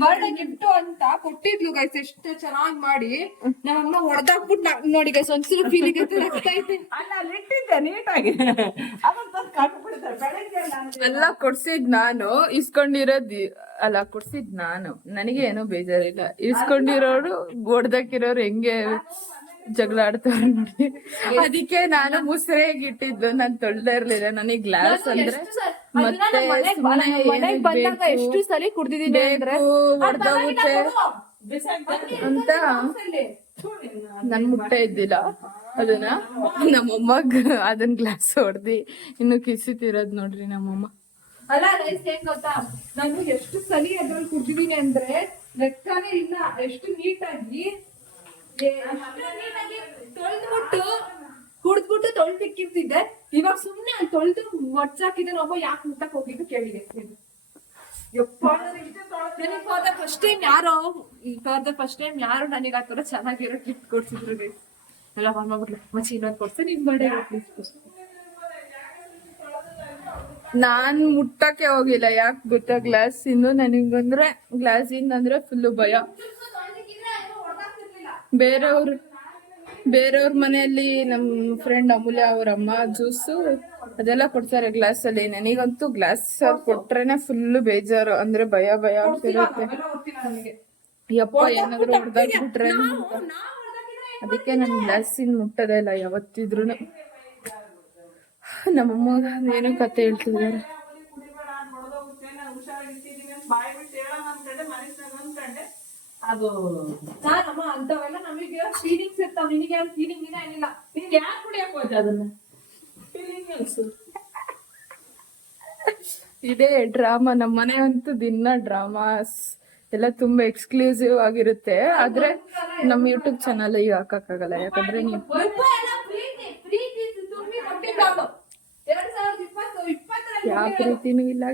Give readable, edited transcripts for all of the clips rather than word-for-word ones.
Birthday gift ಅಂತ ಕೊಟ್ಟಿದ್ಲು guys, ಎಷ್ಟು ಚೆನ್ನಾಗಿ ಮಾಡಿ. ನಮ್ಮಮ್ಮ ಹೊಡೆದಾಕ್ಬಿಟ್ಟು ನೋಡಿ ಗೈಸ್, ಒಂದ್ಸಲ ಫೀಲಿಂಗ್ ಐತೆ. ಅಲ್ಲ ಇಟ್ಟಿದ್ದೆ ನೀಟಾಗಿ, ಅದೊಂದು ಕಾಟ್ಬಿಡ್ತಾರೆ ಬೆಳಗ್ಗೆ. ಎಲ್ಲ ಕೊಡ್ಸಿದ್ ನಾನು, ಇಸ್ಕೊಂಡಿರೋದು ಅಲ್ಲ ಕೊಡ್ಸಿದ್ ನಾನು. ನನಗೆ ಏನೋ ಬೇಜಾರಿಲ್ಲ. ಇಸ್ಕೊಂಡಿರೋರು ಹೊಡ್ದಾಕಿರೋರು ಹೆಂಗೆ ಜಗಳ ಆಡ್ತಾರೆ ನೋಡಿ. ಅದಕ್ಕೆ ನಾನು ಮುಸ್ರೆಗೆ ಇಟ್ಟಿದ್ದು, ನಾನ್ ತೊಳ್ದೇ ಇರ್ಲಿಲ್ಲ. ನನಗೆ ಗ್ಲಾಸ್ ಅಂದ್ರೆ ಮತ್ತೆ ಬಂದಾಗ ಎಷ್ಟು ಸಲ ಕುಡ್ದಿದ್ದೀನಿ ಅಂದ್ರೆ ಹೊಡ್ದೋಗುತ್ತೆ ಅಂತ ನನ್ ಮುಟ್ಟೆ ಇದ್ದಿಲ್ಲ. ಅದನ್ನ ನಮ್ಮಮ್ಮಗ್ ಅದನ್ ಗ್ಲಾಸ್ ಹೊಡ್ದಿ ಇನ್ನು ಕಿಸಿತಿರೋದ್ ನೋಡ್ರಿ ನಮ್ಮಮ್ಮ. ಅಲ್ಲ ರೈಸ್ ಏನ್ ಗೊತ್ತಾ, ನಾನು ಎಷ್ಟು ಸಲಿ ಅದ್ರಲ್ಲಿ ಕುಡ್ದಿದ್ದೀನಿ ಅಂದ್ರೆ ಲೆಕ್ಕನೇ ಇಲ್ಲ. ಎಷ್ಟು ನೀಟಾಗಿ ತೊಳ್ದ್ಬಿಟ್ಟು ಕುಡ್ದ್ಬಿಟ್ಟು ತೊಳ್ದಿಕ್ಕಿರ್ತಿದ್ದೆ. ಇವಾಗ ಸುಮ್ನೆ ಅಲ್ಲಿ ತೊಳ್ದು ಒಡ್ಸಾಕಿದ್ರೆ ಒಬ್ಬ ಯಾಕೆ ಮುಟ್ಟಕ್ ಹೋಗಿದ್ದು ಕೇಳಿದೆ. ಫಸ್ಟ್ ಟೈಮ್ ಯಾರು ನನಗೆ ಆ ತರ ಚೆನ್ನಾಗಿರೋ ಗಿಫ್ಟ್ ಕೊಡ್ಸಿದ್ರು ಗೈಸ್. ಎಲ್ಲ ಮಾಡ್ಬಿಟ್ಲು, ಮಚ್ಚಿ ಇನ್ನೊಂದು ಕೊಡ್ಸೆ ನಿನ್ ಬರ್ಡೇ ಪ್ಲೀಸ್. ನಾನ್ ಮುಟ್ಟಕ್ಕೆ ಹೋಗಿಲ್ಲ. ಯಾಕೆ ಗೊತ್ತಾ, ಗ್ಲಾಸ್ ಇಂದು ನನಗಂದ್ರೆ ಗ್ಲಾಸ್ ಇಂದಂದ್ರೆ ಫುಲ್ಲು ಭಯ. ಬೇರೆಯವ್ರ ಮನೆಯಲ್ಲಿ ನಮ್ ಫ್ರೆಂಡ್ ಅಮೂಲ್ಯ ಅವ್ರ ಅಮ್ಮ ಜ್ಯೂಸು ಅದೆಲ್ಲ ಕೊಡ್ತಾರೆ ಗ್ಲಾಸ್ ಅಲ್ಲಿ. ನನಗಂತೂ ಗ್ಲಾಸ್ ಕೊಟ್ರೇನೆ ಫುಲ್ ಬೇಜಾರು, ಅಂದ್ರೆ ಭಯ ಆಗ್ತಿರುತ್ತೆ. ಯಪ್ಪ ಏನಾದ್ರು ಹೊಡೆದಾಕ್ಬಿಟ್ರೆ ಅಂತ. ಅದಕ್ಕೆ ನನ್ ಗ್ಲಾಸಿನ ಮುಟ್ಟದೇ ಇಲ್ಲ ಯಾವತ್ತಿದ್ರು. ನಮ್ಮಮ್ಮ ಏನೋ ಕತೆ ಹೇಳ್ತಿದ್ದಾರೆ. ಅದು ನಾನಮ್ಮ ಅಂತವೆಲ್ಲ ನಮಗೆ ಫೀಲಿಂಗ್ಸ್ ಇರ್ತಾವ. ನಿನಗೆ ಯಾರು ಫೀಲಿಂಗ್ ಏನಿಲ್ಲ. ನೀನ್ ಯಾರು ಕುಡಿಯಕ್ ಹೋಯ್ತು ಅದನ್ನ ಫೀಲಿಂಗ್ಸ್. ಇದೇ ಡ್ರಾಮಾ. ನಮ್ಮ ಮನೆ ಅಂತೂ ದಿನ ಡ್ರಾಮಾಸ್ ಎಲ್ಲ ತುಂಬಾ ಎಕ್ಸ್ಕ್ಲೂಸಿವ್ ಆಗಿರುತ್ತೆ. ಆದ್ರೆ ನಮ್ ಯೂಟ್ಯೂಬ್ ಚಾನಲ್ ಈಗ ಹಾಕಕ್ಕಾಗಲ್ಲ, ಯಾಕಂದ್ರೆ ನೀವು ಯಾವ ಪ್ರೀತಿನೂ ಇಲ್ಲ.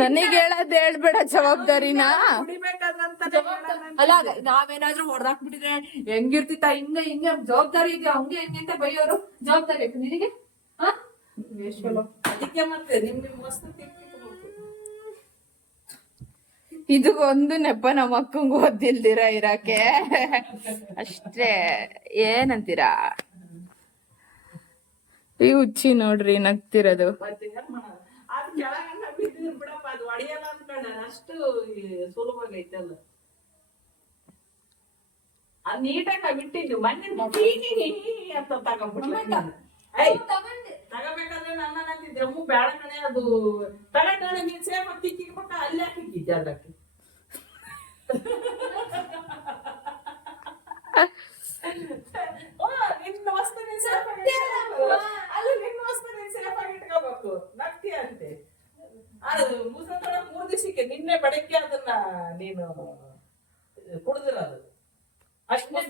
ನನಗೆ ಹೇಳೋದ್ ಹೇಳ್ಬೇಡ ಜವಾಬ್ದಾರಿನ. ಅಲ್ಲ ನಾವೇನಾದ್ರೂ ಹೊಡೆದಾಕ್ಬಿಟ್ಟಿದ್ರೆ ಹೆಂಗಿರ್ತಿತ್ತ, ಹಿಂಗೆ ಜವಾಬ್ದಾರಿ ಇದೆಯಾ ಹಂಗೆ ಹೆಂಗೆ ಅಂತ ಬೈಯೋರು. ಜವಾಬ್ದಾರಿ ಆಯ್ತು ನಿನಗೆ. ಅದಕ್ಕೆ ಮತ್ತೆ ನಿಮ್ಗೆ ಮಸ್ತ್ ಇದು ಒಂದು ನೆಪ ನಮ್ಮ ಅಕ್ಕಂಗ್ ಓದಿಲ್ದಿರ ಇರಕ್ಕೆ ಅಷ್ಟೇ. ಏನಂತೀರಾ? ಈ ಹುಚ್ಚಿ ನೋಡ್ರಿ ನಗ್ತಿರೋದು. ಅದ್ ಕೆಳಗನ್ನ ಬಿದ್ದಿದ್ರು ಬಿಡಪ್ಪ, ಅದು ಹೊಡಿಯಲ್ಲ ಅನ್ಕೊಂಡ ಅಷ್ಟು ಸುಲಭವಾಗೈತಲ್ಲ. ಅದ್ ನೀಟಾಗಿ ಬಿಟ್ಟಿದ್ದು ಮೊನ್ನೆ ಅಂತ ತಗೊಂಡ್ಬಿಟ್ಟ. ತಗೋಬೇಕಾದ್ರೆ ನನ್ನ ಅಂತಿದ್ದೆ ಅಮ್ಮ ಬೇಡ ಕಣೆ, ಅದು ತಗೊಂಡಾಳೆ ನೀನ್ ಸೇಫ್ ತಿಕ್ಕಿಬಿಟ್ಟ ಅಲ್ಲಿ ಹಾಕಿದ್ದೆ ಅದಕ್ಕೆ. ನಿನ್ನ ವಸ್ತು ನೀನ್ ಸೇಫ್ ಆಗಿ ಅಲ್ಲಿ ನಿನ್ನ ವಸ್ತು ನೀನ್ ಸೇಫ್ ಆಗಿ ಇಟ್ಕೋಬೇಕು. ನಗ್ತಿ ಅಂತೆ ಅದು ಮುಸಳ 3 ದಿವಸಕ್ಕೆ ನಿನ್ನೆ ಬೆಳಗ್ಗೆ ಅದನ್ನ ನೀನು ಕುಡ್ದಿರೋದು ಅಷ್ಟೇ.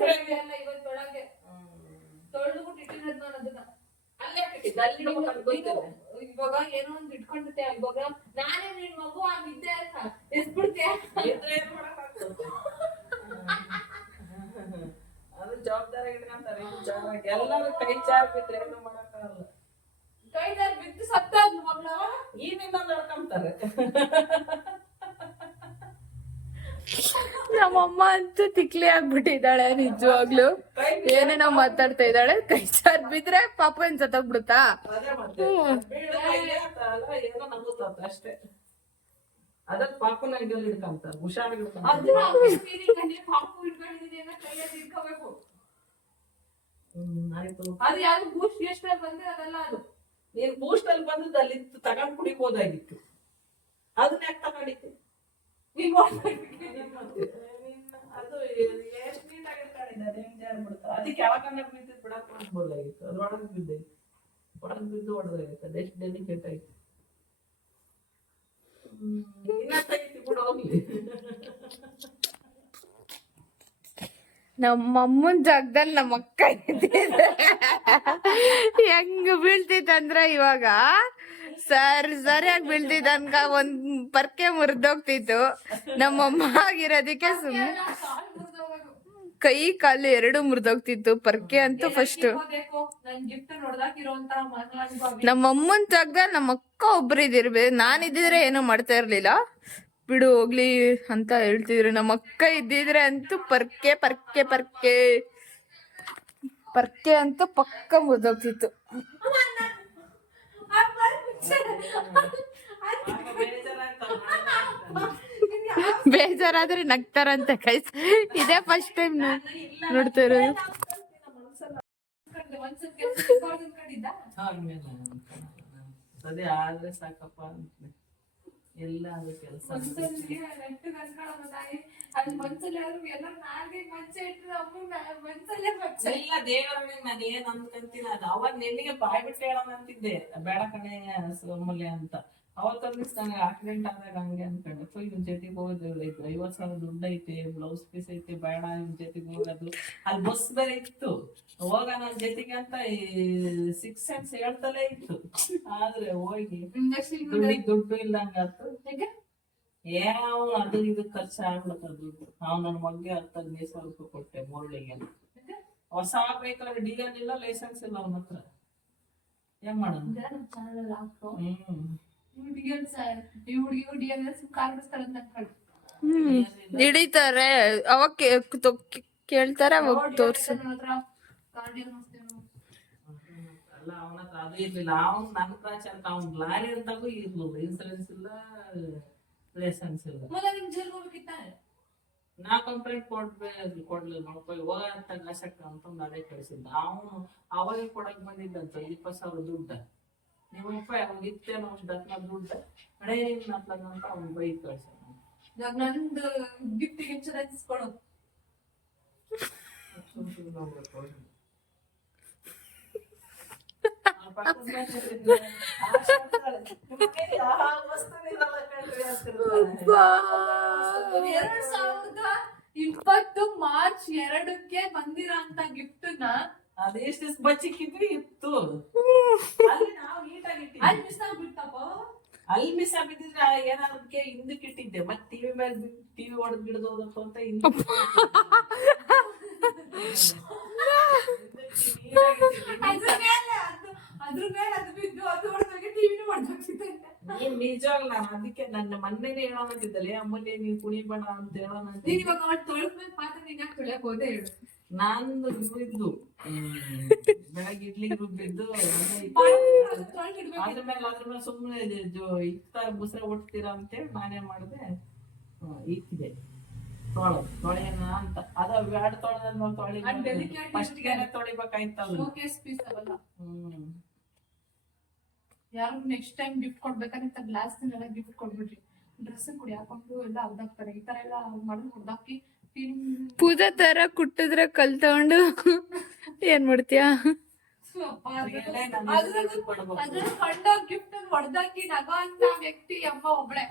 ಇವತ್ತೊಳಗೆ ತೊಳೆದ್ಬಿಟ್ಟು ಇಟ್ಟಿರೋದು ನಾನು ಅದನ್ನ ಅಲ್ಲೇ ಬಿಟ್ಟಿದ್ದೆ. ಅಲ್ಲಿ ಇವಾಗ ಏನೋ ಒಂದು ಇಟ್ಕೊಂಡಿರ್ತೆ. ಇವಾಗ ನಾನೇ ನಿನ್ ಮಗು ಆಗಿದ್ದೆ ಅಂತ ಎಸ್ಬಿಡ್ತೀಯ. ಅದು ಜವಾಬ್ದಾರಿ ಇಟ್ಕೊಂತಾರೆ. ಎಲ್ಲರೂ ಕೈ ಚಾರ್ ಬಿದ್ರೆ ಏನು ಮಾಡಕ್ಕಾಗಲ್ಲ. ಕೈ ಜಾರ್ ಬಿದ್ದು ಸತ್ತಾದ್ ಮಗಳ ಏನಿಲ್ಲ ನಡ್ಕೊಂತಾರೆ. ನಮ್ಮಮ್ಮ ಅಂತೂ ತಿಕ್ಲಿ ಆಗ್ಬಿಟ್ಟಿದ್ದಾಳೆ ನಿಜವಾಗ್ಲು. ಏನೇನೋ ಮಾತಾಡ್ತಾ ಇದ್ದಾಳೆ. ಕೈ ಸಾರ್ ಬಿದ್ರೆ ಪಾಪ ಏನ್ ಸತ್ತೋಗ್ಬಿಡುತ್ತಾ? ಏನೋ ನಗುತ್ತ ಅಷ್ಟೇ. ಅದಕ್ಕೆ ಪಾಪನ ಇದರಲ್ಲಿ ಹಿಡ್ಕೊಂತಾರೆ, ಹುಷಾರಾಗಿ ಅದು ಯಾವ್ದು ಬೂಸ್ಟ್ ಎಷ್ಟಲ್ಲಿ ಬಂದ್ರೆ ಅದೆಲ್ಲ ಅದು. ನೀನ್ ಬೂಸ್ಟ್ ಅಲ್ಲಿ ಬಂದದ್ದು ಅಲ್ಲಿ ತಗೊಂಡ್ ಕುಡಿಬೋದಾಗಿತ್ತು. ಅದನ್ನ ಯಾಕೆ ತಗೊಂಡಿತ್ತು? ಅದು ಎಷ್ಟು ನೀಟಾಗಿ ಇಟ್ಕೊಂಡಿದ್ದಾರೆ. ಹೆಂಗ್ ಜಾರ್ ಬಿಡ್ತಾರೆ. ಅದಕ್ಕೆ ಯಾವಾಗನ್ನ ಬಿದ್ದು ಬಿಡಕ್ ಮಾಡ್ಬೋದಾಗಿತ್ತು. ಅದು ಒಳಗ್ ಬಿದ್ದೈತಿ. ಒಳಗ್ ಬಿದ್ದು ಹೊಡೆದಾಗಿತ್ತು. ಅದೆಷ್ಟು ಡೆಲಿಕೇಟ್ ಆಯ್ತು. ಇನ್ನೈತಿ ಕೂಡ ಹೋಗ್ಲಿ. ನಮ್ಮಮ್ಮನ್ ಜಾಗದಲ್ಲಿ ನಮ್ಮ ಅಕ್ಕ ಇದ್ದಿದ್ರೆ ಹೆಂಗ್ ಬೀಳ್ತಿತ್ತಂದ್ರ ಇವಾಗ ಸರಿಯಾಗಿ ಬೀಳ್ತಿದ್ದ ಒಂದ್ ಪರ್ಕೆ ಮುರಿದೋಗ್ತಿತ್ತು. ನಮ್ಮಮ್ಮ ಆಗಿರೋದಕ್ಕೆ ಸುಮ್ಮನೆ ಕೈ ಕಾಲು ಎರಡು ಮುರಿದೋಗ್ತಿತ್ತು. ಪರ್ಕೆ ಅಂತೂ ಫಸ್ಟ್ ನನ್ ಗಿಫ್ಟ್ ನೋಡ್ದಾಕಿರೋಂತ ನಮ್ಮಮ್ಮನ್ ಜಾಗದ ನಮ್ಮ ಅಕ್ಕ ಒಬ್ರು ಇದಿರ್ಬೇಕು. ನಾನಿದ್ದಿದ್ರೆ ಏನು ಮಾಡ್ತಾ ಇರ್ಲಿಲ್ಲ, ಬಿಡು ಹೋಗ್ಲಿ ಅಂತ ಹೇಳ್ತಿದ್ರು. ನಮ್ಮ ಅಕ್ಕ ಇದ್ದಿದ್ರೆ ಅಂತೂ ಪರ್ಕೆ ಪರ್ಕೆ ಪರ್ಕೆ ಪರ್ಕೆ ಅಂತೂ ಪಕ್ಕ ಮುರಿದೋಗ್ತಿತ್ತು. ಬೇಜಾರಾದ್ರೆ ನಗ್ತಾರಂತೆ ಕೈಸ್. ಇದೇ ಫಸ್ಟ್ ಟೈಮ್ ನೋಡ್ತಾ ಇರೋದು. ಅದೇ ಆದ್ರೆ ಸಾಕಪ್ಪ ಎಲ್ಲ ಅದು ಕೆಲಸ ಎಲ್ಲ ದೇವರನ್ನ ನಾನು ಏನ್ ಅನ್ಕಂತೀನಿ ಅದು. ಅವಾಗ ನಿನ್ನೆಗೆ ಬಾಯ್ ಬಿಟ್ಟು ಹೇಳೋಣ ಅಂತಿದ್ದೆ, ಬೇಡ ಕಣೆ ಸೋಮಲ್ಯ ಅಂತ. ಅವತ್ತೊಂದು ನನಗೆ ಆಕ್ಸಿಡೆಂಟ್ ಆದಾಗ ಹಂಗೆ ಅನ್ಕೊಂಡೆ, ಇವ್ನ ಜೊತೆಗೆ ಹೋಗೋದು 50,000 ದುಡ್ಡು ಐತೆ, ಬ್ಲೌಸ್ ಪೀಸ್ ಐತೆ, ಬೇಡ ಇವ್ನ ಜೊತೆಗೆ ಹೋಗೋದು. ಅಲ್ಲಿ ಬಸ್ ಬೇರೆ ಇತ್ತು, ಹೋಗ ನನ್ನ ಜೊತೆಗೆ ಅಂತ 6 cents ಹೇಳ್ತಲೇ ಇತ್ತು. ಆದ್ರೆ ಹೋಗಿ ದುಡ್ಡು ಇಲ್ದಂಗಾತು. ಯಾವ ಅದು ಇದು ಖರ್ಚು ಆಗ್ಬಿಡತ್ತ ದುಡ್ಡು. ನಾವು ನನ್ನ ಮಗ್ಗೆ 10,000-15,000 ರೂಪಾಯಿ ಕೊಟ್ಟೆ ಮುರಳಿಗೆ. ಹೊಸ ಬೇಕಾದ್ರೆ ಡಿಎನ್ ಇಲ್ಲ, ಲೈಸೆನ್ಸ್ ಇಲ್ಲ ಅವನ ಹತ್ರ. ಏನ್ ಮಾಡೋಣ? ಹಿಡಿತಾರೆ, ಅವಾಗ ಕೇಳ್ತಾರೆ, ಅವಾಗ ತೋರ್ಸು. ಅಲ್ಲ ಅವನ ಹತ್ರ ಅದು ಇರ್ಲಿಲ್ಲ. ಅವ್ನು ನನ್ನ ಪ್ರಾಚಾರ ಅವ್ನ್ ಲಾರಿ ಅಂತಾಗೂ ಇರ್ಲಿಲ್ಲ, ಇನ್ಸೂರೆನ್ಸ್ ಇಲ್ಲ, ಲೈಸೆನ್ಸ್ ಇಲ್ಲ. ನಾ ಕಂಪ್ಲೇಂಟ್ ಕೊಡ್ಲಿಲ್ಲ ನೋಡ್ಕೊಳ್ಳಿ ಹೋಗ ಅಂತ ಗಸಕ್ಕ ಅಂತಂದು ಅದೇ ಕಳಿಸಿದ್ದ. ಅವನು ಅವಾಗ ಕೊಡಕ್ ಬಂದಿದ್ದಂತ 20,000 ದುಡ್ಡ. ನಿಮ್ಮಪ್ಪ ಅವ್ನು ಇತ್ತೇನೋ ಅಷ್ಟು ದಕ್ಕನ ದುಡ್ಡ ಹಣೆ ಅಂತ ಅವ್ನು ಬೈಕ್ ಕಳ್ಸ. ನಂದು ಗಿಫ್ಟ್ ಇನ್ಶೂರೆನ್ಸ್ ಕೊಡು. ಮಾರ್ಚ್ 2ಕ್ಕೆ ಬಂದಿರೋ ಅಂತ ಗಿಫ್ಟ್ ನ ಅದೆಷ್ಟು ಬಚ್ಚಿಕ್ಕಿದ್ವಿ ಇತ್ತು. ಅಲ್ಲಿ ನಾವು ನೀಟಾಗಿ ಅಲ್ಲಿ ಮಿಸ್ ಆಗ್ಬಿಟ್ಟಿದ್ರೆ ಏನಾದಕ್ಕೆ ಹಿಂದಕ್ಕೆ ಇಟ್ಟಿದ್ದೆ. ಮತ್ತೆ ಟಿವಿ ಮೇಲೆ ಟಿವಿ ಹೊಡೆದ್ ಬಿಡೋದಪ್ಪ ಅಂತ ನಿಜವಾಗ್ಲ ನಾನು ಅದಕ್ಕೆ ನನ್ನ ಮೊನ್ನೆನೇ ಹೇಳೋಣಂತಿದ್ದಲೆ ಅಮ್ಮನೇ ನೀನ್ ಕುಣಿ ಬಣ ಅಂತ ನಂದು ಇದ್ದು ಬೆಳಗ್ಗೆ ಇಡ್ಲಿ ರುಬ್ಬಿದ್ದು ಅದ್ರ ಮೇಲೆ ಸುಮ್ಮನೆ ಇಕ್ತಾರ ಮುಸ್ರೆ ಒಟ್ತೀರಾ ಅಂತೇಳಿ ನಾನೇ ಮಾಡಿದೆ, ಇಕ್ಕಿದೆ. ತೊಳೆಯನ ಅಂತ ಅದ ಬ್ಯಾಡ್ ತೊಳೆದ ಫಸ್ಟ್ಗೆ ತೊಳಿಬೇಕಾಯ್ತಲ್ಲ. ಯಾರು ನೆಕ್ಸ್ಟ್ ಟೈಮ್ ಗಿಫ್ಟ್ ಕೊಡ್ಬೇಕಂತ ಗ್ಲಾಸ್ ಗಿಫ್ಟ್ ಕೊಡ್ಬಿಡ್ರಿ. ಡ್ರೆಸ್ ಕುಡಿ ಹಾಕೊಂಡು ಎಲ್ಲ ಹರ್ದಾಕ್ತಾರೆ. ಈ ತರ ಎಲ್ಲ ಮಾಡಿದ್ರೆ ಹೊಡ್ದಾಕಿ ಪೂಜಾ ತರ ಕುಟ್ಟಿದ್ರೆ ಕಲ್ ತಗೊಂಡು ಏನ್ ಮಾಡ್ತೀಯ? ಕಂಡ ಗಿಫ್ಟ್ ಹೊಡ್ದಾಕಿ ನಗ ಅಂತ ವ್ಯಕ್ತಿ ಅಮ್ಮ ಒಬ್ಳೆ.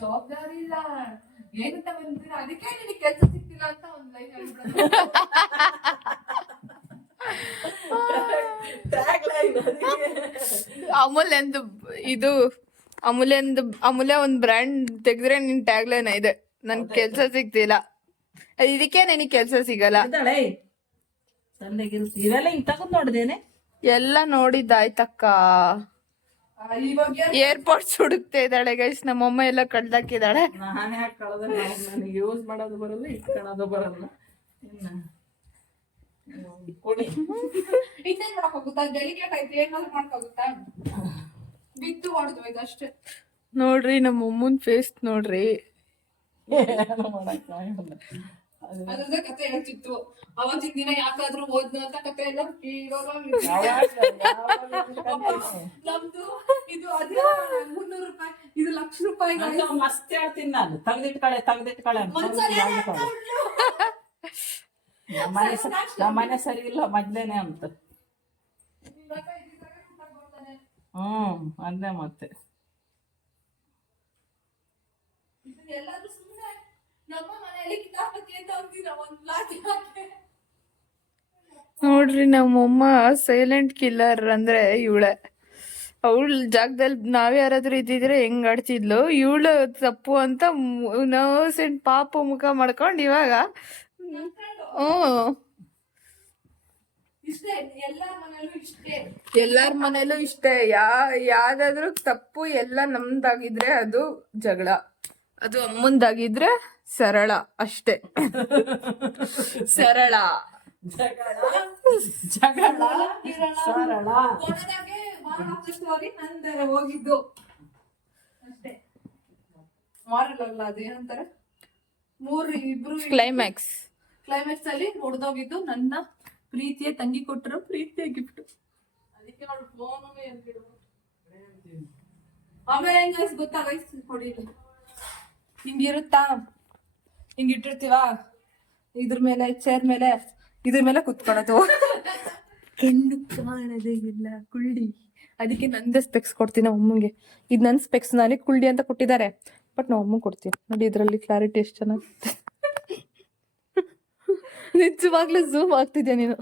ಜವಾಬ್ದಾರಿ ಇಲ್ಲ ಏನಂತ ಬಂದಿರ, ಅದಕ್ಕೆ ನಿನಗೆ ಕೆಲಸ ಸಿಕ್ತಿಲ್ಲ ಅಂತ ಒಂದ್ ಲೈನ್ ಹೇಳ್ಬಿಡೋದು. ಅಮೂಲ್ಯಂದು ಇದು ಅಮೂಲ್ಯ ಒಂದ್ ಬ್ರ್ಯಾಂಡ್ ತೆಗ್ದ್ರೆ ನಿನ್ ಟ್ಯಾಗ್ ಲೈನ್ ಇದೆ, ನನ್ ಕೆಲ್ಸ ಸಿಗ್ತಿಲ್ಲ, ಇದಕ್ಕೆ ನನಗೆ ಕೆಲ್ಸ ಸಿಗಲ್ಲ. ಎಲ್ಲ ನೋಡಿದ್ದಾಯ್ತಕ್ಕ. ಏರ್ಪೋರ್ಟ್ಸ್ ಹುಡುಕ್ತಾ ಇದ್ದಾಳೆ ಗೈಸ್. ನಮ್ಮಮ್ಮ ಎಲ್ಲ ಕಳ್ದಾಕಿದ್ದಾಳೆ. ನಾನೇ ಕಳೆದ ನನಗೆ ಯೂಸ್ ಮಾಡೋದು ಬರಲ್ಲ, ಇಟ್ಕೊಳ್ಳೋದು ಬರಲ್ಲ. ಇನ್ನೇನ್ ಮಾಡಕ್ಕಾಗುತ್ತಾ? ಡೆಲಿಕೇಟ್ ಐತಿ, ಏನಾದ್ರು ಮಾಡ್ಕಾಗುತ್ತಾ? ಬಿತ್ತು ಹೊಡೆದ್ವು ಇದಷ್ಟೇ. ನೋಡ್ರಿ ನಮ್ಮಮ್ಮನ್ ಫೇಸ್ ನೋಡ್ರಿ. ಅದ್ರದ್ದೇ ಕತೆ ಹೇಳ್ತಿತ್ತು. ಅವತ್ತಿನ ದಿನ ಯಾಕಾದ್ರೂ ಓದ್ನ ಅಂತ ಕತೆ ಎಲ್ಲ ನಮ್ದು ಇದು ಅದೇ 300 ರೂಪಾಯಿ, ಇದು ₹1,00,000. ಮಸ್ತ್ ಹೇಳ್ತೀನಿ ನಾನು, ತೆಗ್ದಿಟ್ಕಳೆ ಮನೆ ಸರಿ ಇಲ್ಲ ಮೊದ್ಲೇನೆ ಅಂತ. ಅಂದೆ ಮತ್ತೆ ಎಲ್ಲಾದ್ರೂ ಸುಮ್ಮನೆ ನಮ್ಮ ಮನೆಯಲ್ಲಿ ಕಿತಾಪತಿ ಅಂತ ಅಂತೀರ ಒಂದ್ ಲಾಟಿ ಹಾಕಿ. ನೋಡ್ರಿ ನಮ್ಮಮ್ಮ ಸೈಲೆಂಟ್ ಕಿಲ್ಲರ್ ಅಂದ್ರೆ ಇವಳೆ. ಅವಳ ಜಾಗದಲ್ಲಿ ನಾವ್ ಯಾರಾದ್ರೂ ಇದ್ದಿದ್ರೆ ಹೆಂಗ್ ಆಡ್ತಿದ್ಲು, ಇವಳು ತಪ್ಪು ಅಂತ ನೋಸೆಂಟ್ ಪಾಪ ಮುಖ ಮಾಡ್ಕೊಂಡ್ ಇವಾಗ ಇಷ್ಟೇ ಎಲ್ಲಾರ ಮನೇಲೂ ಇಷ್ಟೇ. ಎಲ್ಲಾರ ಮನೇಲೂ ಇಷ್ಟೇ. ಯಾವ್ದಾದ್ರು ತಪ್ಪು ಎಲ್ಲ ನಮ್ದಾಗಿದ್ರೆ ಅದು ಜಗಳ, ಅದು ಅಮ್ಮಂದಾಗಿದ್ರೆ ಸರಳ ಅಷ್ಟೇ. ಸರಳ ಜಗಳ ಸರಳ. ಕೊನೆದಾಗೆ ಸ್ಟೋರಿ ನಂದು ಹೋಗಿದ್ದು ಅಷ್ಟೇ. ಮಾರಲ್ ಅಲ್ಲ, ಅದು ಏನಂತಾರೆ, ಇಬ್ರು ಕ್ಲೈಮ್ಯಾಕ್ಸ್ ಅಲ್ಲಿ ಹೊಡೆದೋಗಿದ್ದು ನನ್ನ ಪ್ರೀತಿಯ ತಂಗಿ ಕೊಟ್ಟರು ಪ್ರೀತಿಯ ಗಿಫ್ಟ್. ಅದಕ್ಕೆ ಅವ್ಳು ಫೋನು ಆಮೇಲೆ ಹೆಂಗ ಗೊತ್ತಾ ಗೈಸ್, ಹೊಡಿಲಿ ಹಿಂಗಿರುತ್ತಾ, ಹಿಂಗಿಟ್ಟಿರ್ತೀವ ಇದ್ರ ಮೇಲೆ, ಚೇರ್ ಮೇಲೆ, ಇದ್ರ ಮೇಲೆ ಕುತ್ಕೊಳ್ಳೋದು. ಕಣ್ಣು ಕಾಣದೇ ಇಲ್ಲ ಕುಳ್ಳಿ. ಅದಕ್ಕೆ ನಂದೇ ಸ್ಪೆಕ್ಸ್ ಕೊಡ್ತೀನಿ ಅಮ್ಮಂಗೆ. ಇದು ನನ್ನ ಸ್ಪೆಕ್ಸ್, ನನಗೆ ಕುಳ್ಳಿ ಅಂತ ಕೊಟ್ಟಿದ್ದಾರೆ, ಬಟ್ ನಾವು ಅಮ್ಮಂಗೆ ಕೊಡ್ತೀನಿ. ನೋಡಿ ಇದ್ರಲ್ಲಿ ಕ್ಲಾರಿಟಿ ಎಷ್ಟು ಚೆನ್ನಾಗಿದೆ. ನಿಜವಾಗ್ಲೂ ಝೂಮ್ ಆಗ್ತಿದ್ಯಾ ನೀನು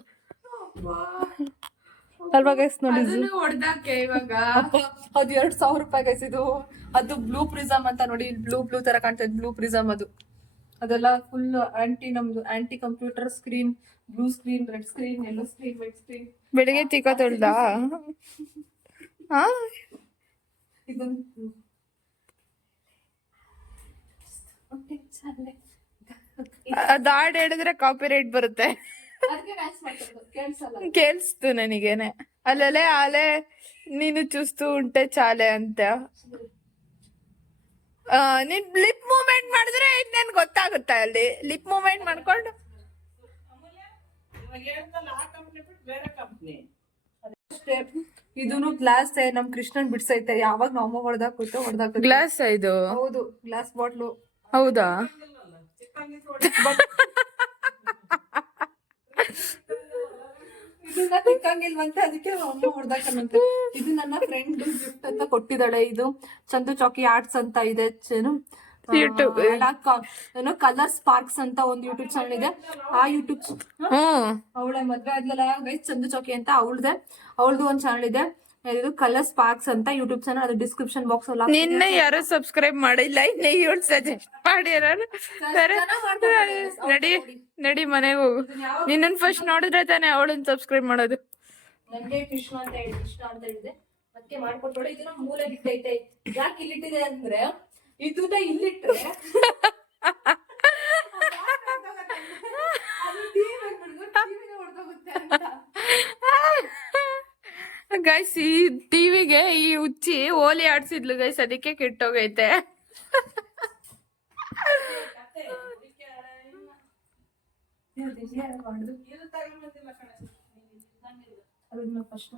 ಅಲ್ವಾ ಗೈಸ್? ನೋಡಿ ಹೊಡ್ದಾಕೆ ಇವಾಗ ಅದು 2,000 ರೂಪಾಯಿ ಗೈಸ್. ಇದು ಅದು ಬ್ಲೂ ಪ್ರಿಸಮ್ ಅಂತ ನೋಡಿ, ಬ್ಲೂ ತರ ಕಾಣ್ತಾ ಇದೆ, ಬ್ಲೂ ಪ್ರಿಸಮ್. ಅದೆಲ್ಲ ಫುಲ್ ನಮ್ದು anti computer screen, blue screen, red screen, yellow screen, white screen. ಬೆಳಿಗ್ಗೆ ತಿಕ್ಕ ತೊಳ್ದ ಇದೊಂದು ದಾಡ್ ಹೇಳಿದ್ರೆ ಕಾಪಿ ರೈಟ್ ಬರುತ್ತೆ. ಕೇಳಿಸ್ತು ನನಗೇನೆ. ಅಲ್ಲೇ ಆಲೆ ನೀನು ಚೂಸ್ತು ಉಂಟೆ ಚಾಲೆ ಅಂತ. ನೀನ್ ಲಿಪ್ ಮೂವ್ಮೆಂಟ್ ಮಾಡಿದ್ರೆ ಇನ್ನೇನ್ ಗೊತ್ತಾಗುತ್ತೆ. ಅಲ್ಲಿ ಲಿಪ್ ಮೂವ್ಮೆಂಟ್ ಮಾಡ್ಕೊಂಡು ಬೇರೆ ಕಂಪ್ನಿ. ಅಷ್ಟೇ. ಇದೂನು ಗ್ಲಾಸ್ ನಮ್ ಕೃಷ್ಣನ್ ಬಿಡ್ಸೈತೆ. ಯಾವಾಗ ನಮ್ಮ ಹೊಡೆದಾಕ ಗ್ಲಾಸ್ ಇದು. ಹೌದು, ಗ್ಲಾಸ್ ಬಾಟ್ಲು. ಹೌದಾ? ಇದನ್ನ ತಿಕ್ಕಂಗಿಲ್ವಂತೆ, ಅದಕ್ಕೆ ಅಮ್ಮ ಹೊಡೆದಾಕಂತೆ. ಇದು ನನ್ನ ಫ್ರೆಂಡ್ ಗಿಫ್ಟ್ ಅಂತ ಕೊಟ್ಟಿದ್ದಾಳೆ. ಇದು ಚಂದು ಚೌಕಿ ಆರ್ಟ್ಸ್ ಅಂತ ಇದೆ, ಯೂಟ್ಯೂಬ್ ಏನೋ ಕಲರ್ ಸ್ಪಾರ್ಕ್ಸ್ ಅಂತ ಒಂದು ಯೂಟ್ಯೂಬ್ ಚಾನಲ್ ಇದೆ. ಆ ಯೂಟ್ಯೂಬ್ ಅವಳ ಮದ್ವೆ ಆದ್ಲಲ್ಲ ಗೈಸ್, ಚಂದು ಚೌಕಿ ಅಂತ ಅವಳದು ಒಂದ್ ಚಾನಲ್ ಇದೆ. ಇದು ಕಲರ್ ಸ್ಪಾರ್ಕ್ಸ್ ಅಂತ ಯೂಟ್ಯೂಬ್ ಚಾನಲ್. ಅದು ಡಿಸ್ಕ್ರಿಪ್ಷನ್ ಬಾಕ್ಸ್ ಅಲ್ಲಿ ನಿನ್ನೆ ಯಾರು ಸಬ್ಸ್ಕ್ರೈಬ್ ಮಾಡಿಲ್ಲ, ಇನ್ನ ಇವಳು ಸಜೆಸ್ಟ್ ಮಾಡಿರೋರು. ನಡಿ ಮನೆಗೆ ಹೋಗು. ನಿನ್ನನ್ ಫಸ್ಟ್ ನೋಡಿದ್ರೆ ತಾನೆ ಅವಳನ್ನ ಸಬ್ಸ್ಕ್ರೈಬ್ ಮಾಡೋದು. ನಂಗೆ ಕೃಷ್ಣ ಅಂತ ಹೇಳಿದೆ, ಅದಕ್ಕೆ ಮಾಡ್ಕೊಟ್ಬೇಡ. ಇದನ್ನ ಮೂಲೆ ಇಟ್ಟೈತೆ. ಯಾಕೆ ಇಲ್ಲಿಟ್ಟಿದೆ ಅಂದ್ರೆ, ಇದನ್ನ ಇಲ್ಲಿಟ್ರೆ ಗೈಸ್, ಈ ಟಿವಿಗೆ ಈ ಹುಚ್ಚಿ ಓಲಿ ಆಡ್ಸಿದ್ಲು ಗೈಸ್, ಅದಕ್ಕೆ ಕೆಟ್ಟೋಗೈತೆ. ಅದನ್ನ ಫಸ್ಟ್